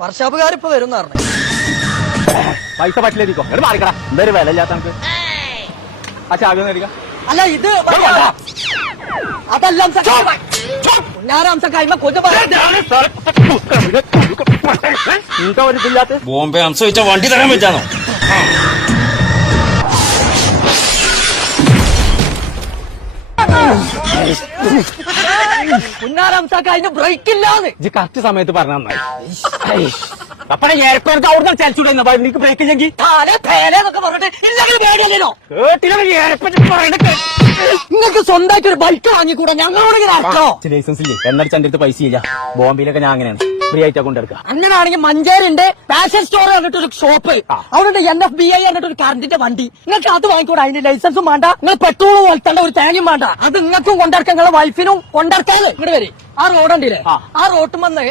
വർഷാപ്പുകാരിപ്പോ വരും പറഞ്ഞു. പൈസ പറ്റില്ലേക്കോ എവിടെ മാറിക്കടാ. എന്തായാലും വില ഇല്ലാത്ത നമുക്ക് ആ ചാവി ഒന്ന് എടുക്കാം. അല്ല ഇത് അതെല്ലാം നിങ്ങൾക്ക് ഒരു ഇതില്ലാത്ത ബോംബെ അംശം വെച്ച വണ്ടി തരാൻ പറ്റാണോ? പുന്നാരംസക്ക് അതിന് ബ്രേക്ക് ഇല്ലാന്ന് ഇജ്ജ് കറക്റ്റ് സമയത്ത് പറഞ്ഞ നന്നായി. അപ്പഴേ ഏർപ്പെടുത്ത അവിടുന്ന് ചലിച്ചൂടെ എനിക്ക് ബ്രേക്ക് ഇല്ലെങ്കിൽ എന്നൊക്കെ പറഞ്ഞിട്ട് ഇല്ലെങ്കിൽ പേടിയല്ലോ. കേട്ടില്ല. നിങ്ങൾക്ക് സ്വന്തമായിട്ട് ഒരു ബൈക്ക് വാങ്ങിക്കൂടാ? ഞങ്ങളോട് ഇങ്ങനെ അടക്കോ? ലൈസൻസ് ഇല്ലേ? എന്നടിച്ച് എന്റെ അടുത്ത് പൈസ ഇല്ല. ബോംബെയിലൊക്കെ ഞാൻ അങ്ങനെയാണ് ഫ്രീ ആയിട്ടാ കൊണ്ടെടുക്കുക. അങ്ങനെയാണെങ്കിൽ മഞ്ചേരിന്റെ ഫാഷൻ സ്റ്റോർ പറഞ്ഞിട്ടൊരു ഷോപ്പ്, അവിടെ NFBI പറഞ്ഞിട്ടൊരു കറണ്ടിന്റെ വണ്ടി. നിങ്ങൾക്ക് അത് വാങ്ങിക്കൂടാ? അതിന് ലൈസൻസും വേണ്ട, നിങ്ങൾ പെട്രോൾ പോലത്തേണ്ട ഒരു തേങ്ങയും വേണ്ട. അത് നിങ്ങൾക്കും കൊണ്ടിറക്കാം, നിങ്ങളെ വൈഫിനും കൊണ്ടിറക്കാതെ. ഇങ്ങോട്ട് വരെ ആ റോഡ് ഉണ്ടല്ലേ, ആ റോട്ട് വന്ന്